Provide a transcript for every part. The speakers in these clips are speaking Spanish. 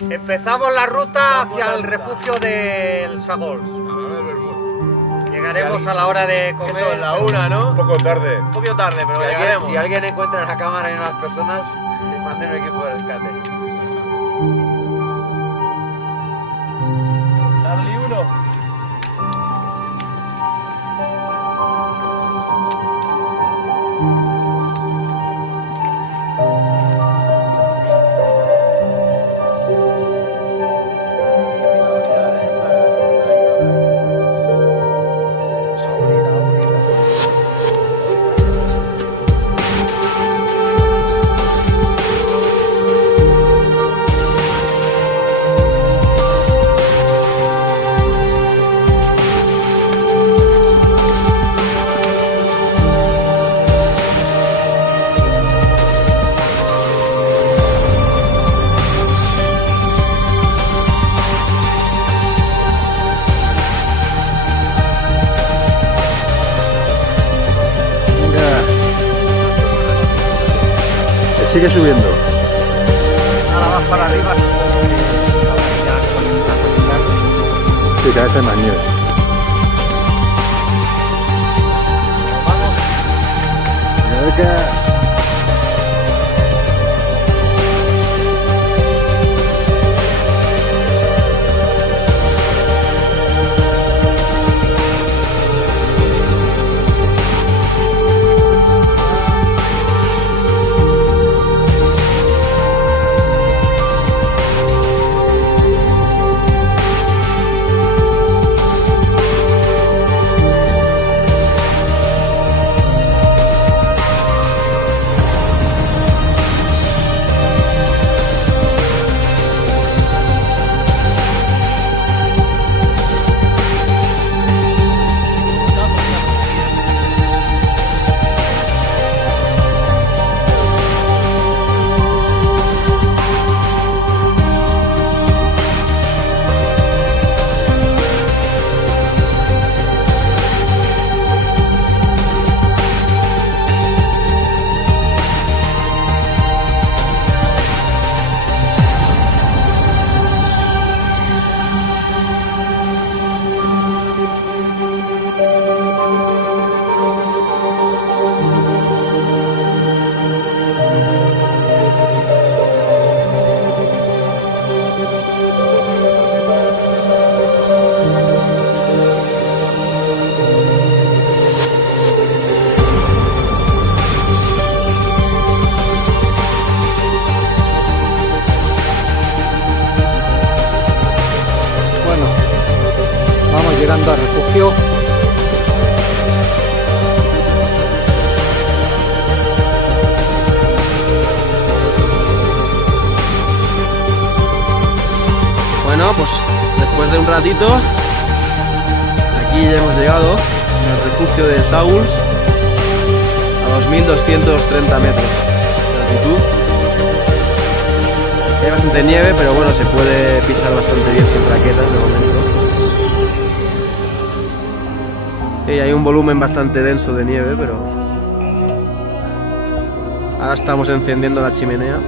Empezamos la ruta hacia el refugio del Sagols. Llegaremos a la hora de comer. Que son la 1, ¿no? Un poco tarde. Un poquito tarde, pero llegaremos. Si alguien encuentra en la cámara y unas personas, manden un equipo de rescate. Charlie 1. Sigue subiendo. Ahora vas para arriba. Sí, cada vez hay más nieve. Vamos. Llegando al refugio. Bueno, pues después de un ratito, aquí ya hemos llegado al refugio de Sagols a 2230 metros de altitud. Hay bastante nieve, pero bueno, se puede pisar bastante bien sin raquetas de momento. Y hay un volumen bastante denso de nieve, pero ahora estamos encendiendo la chimenea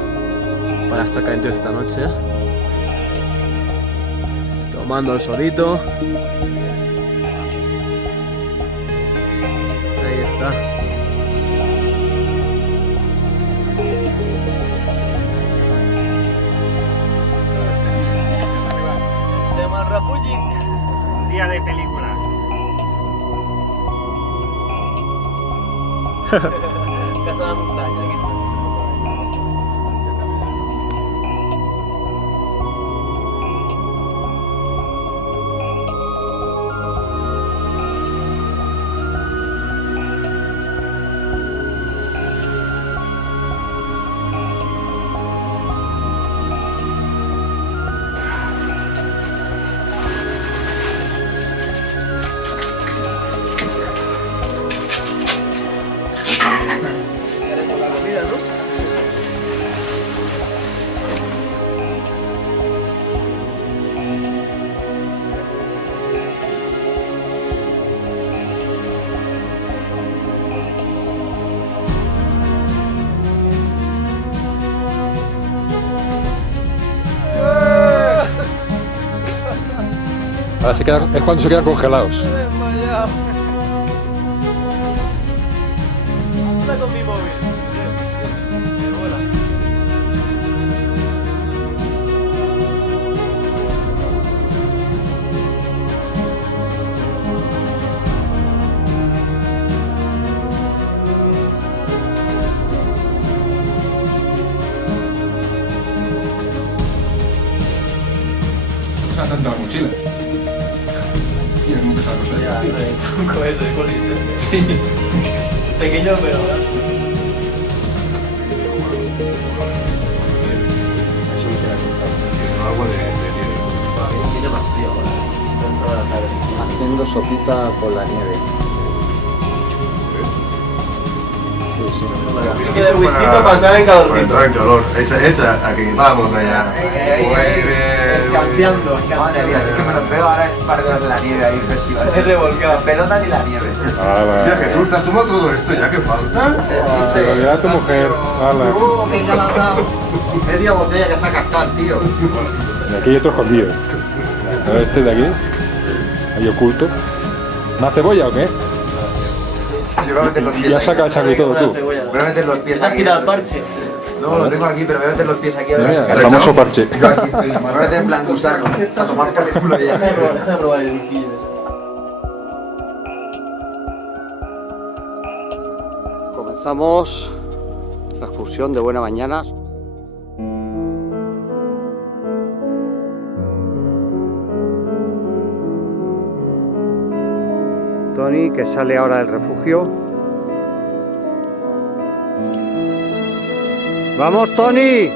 para estar calientes esta noche. Tomando el solito. Ahí está. Estamos en refugio. Día de película. Casa de la montaña, aquí está. Ahora es cuando se quedan congelados. Con mi móvil. Usa tanta mochila. Y es muy pesado eso. Ya, con eso, ¿coliste? Sí. Pequeño, pero... Haciendo sopita con la nieve. Es que del whisky para entrar en calorcito. Para entrar en calor. Echa, aquí vamos allá. Escanciando. Madre mía, es que me lo pego ahora en parque de la nieve ahí, festival. Es revolcado. Las pelotas y la nieve. Hostia, Jesús, ¿te has tomado todo esto ya? ¿Qué falta? Se lo dirá a tu mujer. Hala. Que ya la has dado media botella que se ha cascado, tío. Y aquí hay otro escondido. A ver este de aquí. Ahí oculto. ¿Una cebolla o qué? Yo voy a meter los pies Ya aquí. saca el saco y todo tú. Voy a meter los pies ¿Has aquí. girado el parche? No, lo tengo aquí, pero voy a meter los pies aquí a ver si Mira, se el carga. famoso parche. Yo aquí estoy Me voy a meter en plan gusano. A tomar por el culo ya. Déjame probar el whisky. Comenzamos la excursión de Buena Mañana. Tony, que sale ahora del refugio. ¡Vamos, Tony!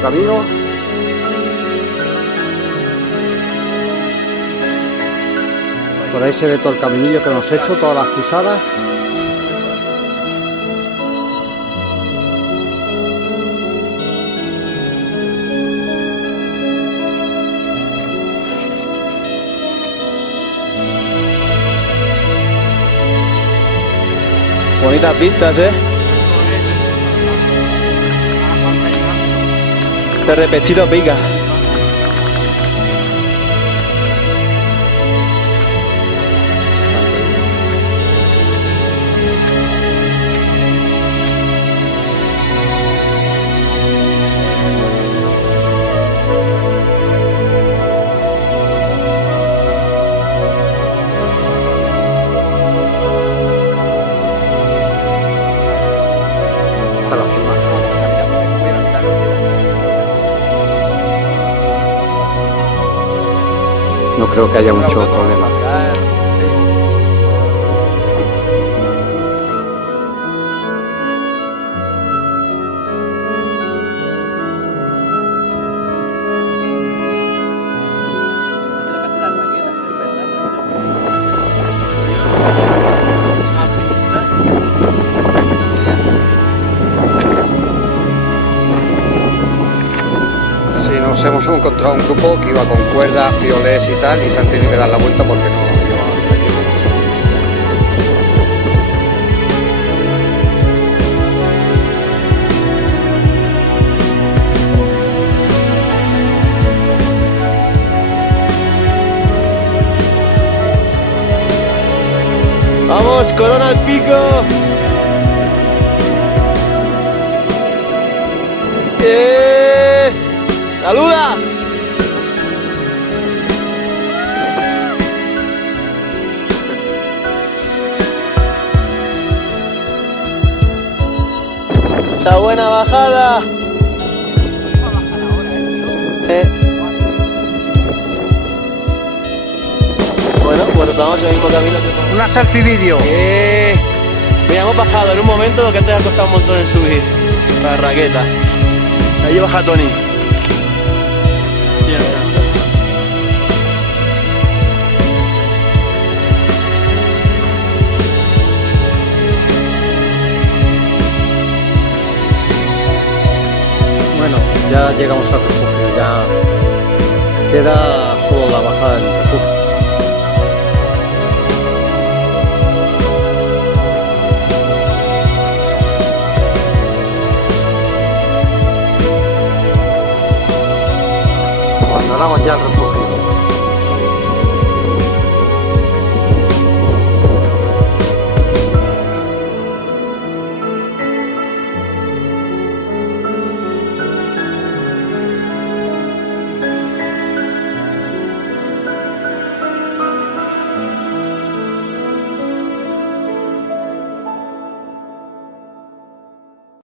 Camino. Por ahí se ve todo el caminillo que hemos hecho, todas las pisadas. Bonitas vistas, ¿eh? Este repechito pica. Hasta la cima. No creo que haya mucho problema. Sí, nos hemos encontrado un grupo que iba con cuerdas, pioles y tal, y se han tenido que dar la vuelta porque no llevaban aquí. ¡Vamos, Corona al pico! ¡Saluda! ¡Esa buena bajada! tomamos el mismo camino que... Una selfie vídeo. Mira, hemos bajado en un momento lo que antes ha costado un montón en subir. La raqueta. Allí baja Tony. Bueno, ya llegamos al refugio, ya queda solo la bajada del refugio. Abandonamos ya el refugio.